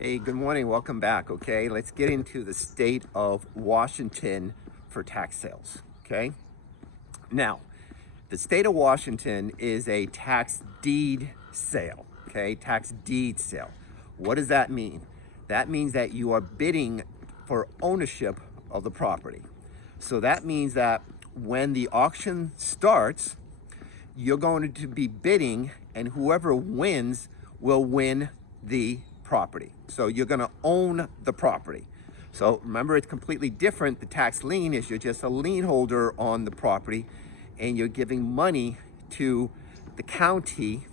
Hey, good morning. Welcome back. Okay, let's get into the state of Washington for tax sales. Okay, now the state of Washington is a tax deed sale. Okay, tax deed sale. What does that mean? That means that you are bidding for ownership of the property. So that means that when the auction starts, you're going to be bidding, and whoever wins will win the property. So you're going to own the property. So remember, it's completely different. The tax lien is you're just a lien holder on the property, and you're giving money to the county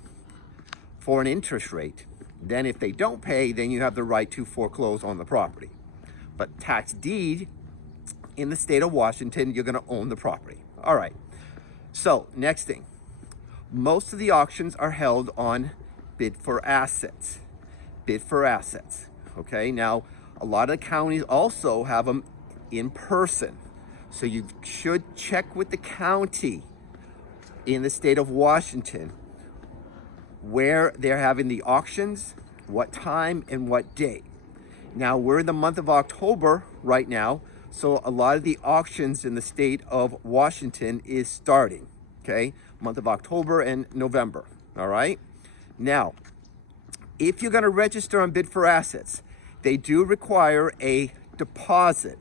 for an interest rate. Then if they don't pay, then you have the right to foreclose on the property. But tax deed, in the state of Washington, you're going to own the property. All right. So next thing, most of the auctions are held on bid for assets. Bid for assets. Okay, now a lot of counties also have them in person. So you should check with the county in the state of Washington where they're having the auctions, what time and what day. Now we're in the month of October right now, so a lot of the auctions in the state of Washington is starting. Okay, month of October and November. All right. Now, if you're going to register on bid for assets, they do require a deposit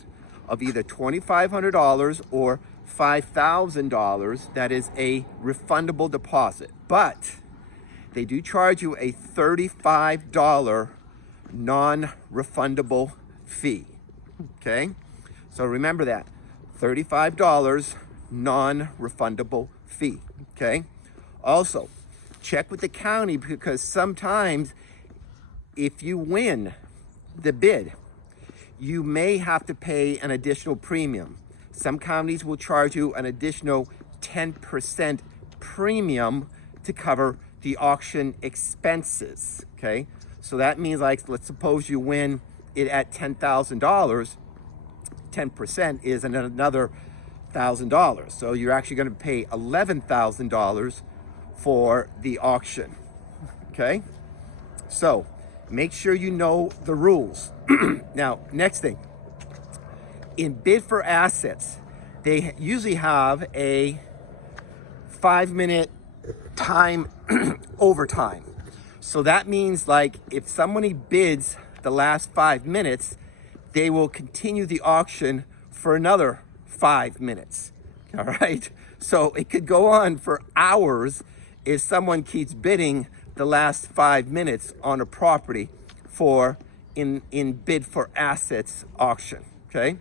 of either $2,500 or $5,000. That is a refundable deposit, but they do charge you a $35 non-refundable fee. Okay, so remember that, $35 non-refundable fee. Okay, also check with the county, because sometimes if you win the bid, you may have to pay an additional premium. Some counties will charge you an additional 10% premium to cover the auction expenses. Okay, so that means, like, let's suppose you win it at $10,000, 10% is another $1,000. So you're actually going to pay $11,000 for the auction. Okay, so make sure you know the rules. Now, next thing, in bid for assets, they usually have a 5-minute time overtime. So that means, like, if somebody bids the last 5 minutes, they will continue the auction for another 5 minutes. All right, so it could go on for hours if someone keeps bidding the last 5 minutes on a property for in bid for assets auction. Okay,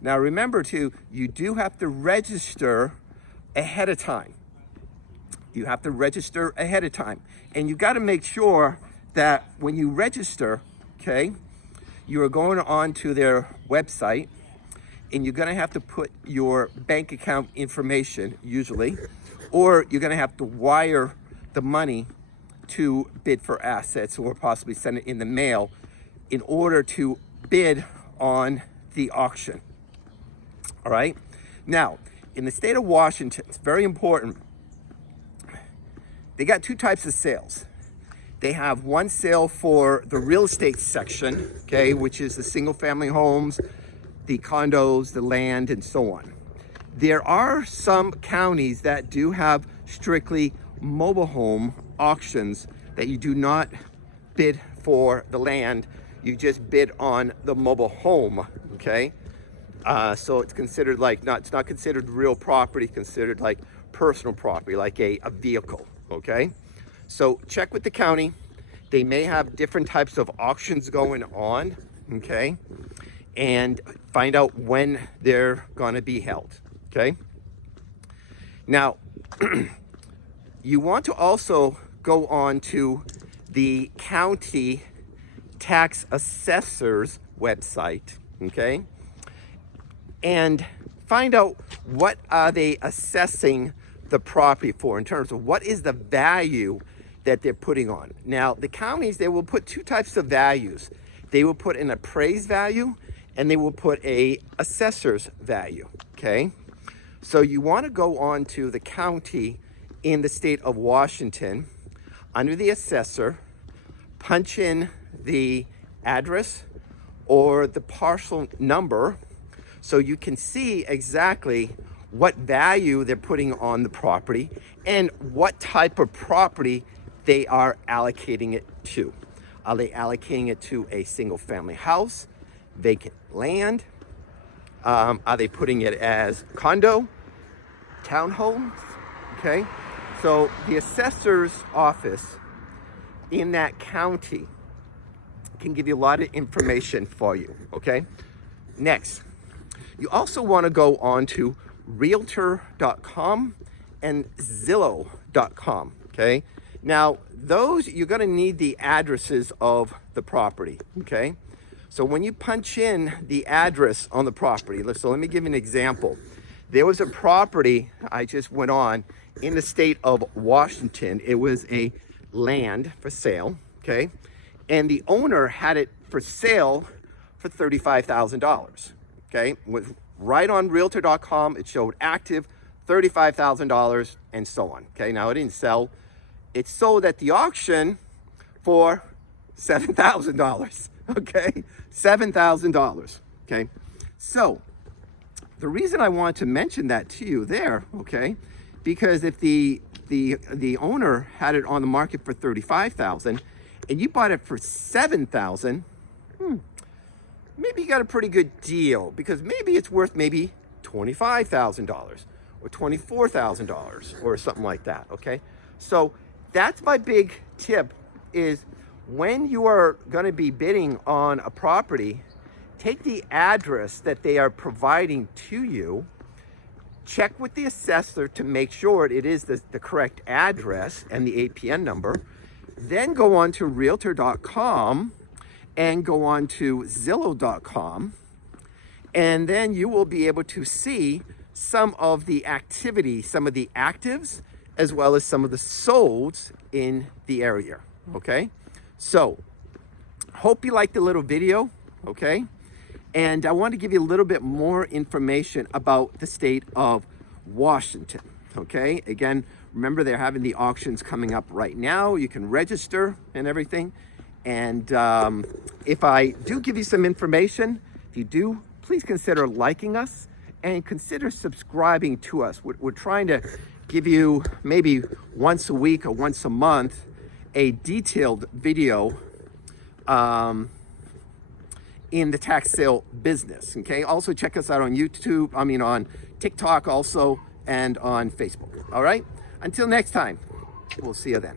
now remember too, you do have to register ahead of time. You have to register ahead of time, and you got to make sure that when you register, okay, you are going on to their website, and you're going to have to put your bank account information usually, or you're going to have to wire the money to bid for assets, or possibly send it in the mail in order to bid on the auction. All right, now in the state of Washington, it's very important, they got two types of sales. They have one sale for the real estate section, okay, which is the single family homes, the condos, the land, and so on. There are some counties that do have strictly mobile home auctions, that you do not bid for the land, you just bid on the mobile home. Okay, so it's considered like it's not considered real property, considered like personal property, like a vehicle. Okay, so check with the county. They may have different types of auctions going on. Okay, and find out when they're going to be held. Okay, now you want to also go on to the county tax assessors website. Okay, and find out what are they assessing the property for, in terms of what is the value that they're putting on. Now, the counties, they will put two types of values. They will put an appraised value, and they will put a assessor's value. Okay, so you want to go on to the county in the state of Washington, under the assessor, punch in the address or the parcel number so you can see exactly what value they're putting on the property and what type of property they are allocating it to. Are they allocating it to a single family house, vacant land? Are they putting it as condo, townhomes? Okay, so the assessor's office in that county can give you a lot of information for you. Okay, next, you also want to go on to Realtor.com and Zillow.com. Okay, now those, you're going to need the addresses of the property. Okay, so when you punch in the address on the property, so let me give you an example. There was a property I just went on in the state of Washington. It was a land for sale, okay? And the owner had it for sale for $35,000, okay? It was right on Realtor.com. It showed active, $35,000 and so on, okay? Now it didn't sell. It sold at the auction for $7,000, okay? $7,000, okay? So the reason I want to mention that to you there, okay, because if the owner had it on the market for $35,000 and you bought it for $7,000, maybe you got a pretty good deal, because maybe it's worth maybe $25,000 or $24,000 or something like that, okay? So that's my big tip, is when you are going to be bidding on a property, take the address that they are providing to you, check with the assessor to make sure it is the correct address and the APN number, then go on to Realtor.com and go on to Zillow.com, and then you will be able to see some of the activity, some of the actives, as well as some of the solds in the area, okay? So, hope you liked the little video, okay? And I want to give you a little bit more information about the state of Washington, okay? Again, remember they're having the auctions coming up right now. You can register and everything. And if I do give you some information, if you do, please consider liking us and consider subscribing to us. We're trying to give you maybe once a week or once a month a detailed video in the tax sale business, okay? Also check us out on YouTube, on TikTok also, and on Facebook, all right? Until next time, we'll see you then.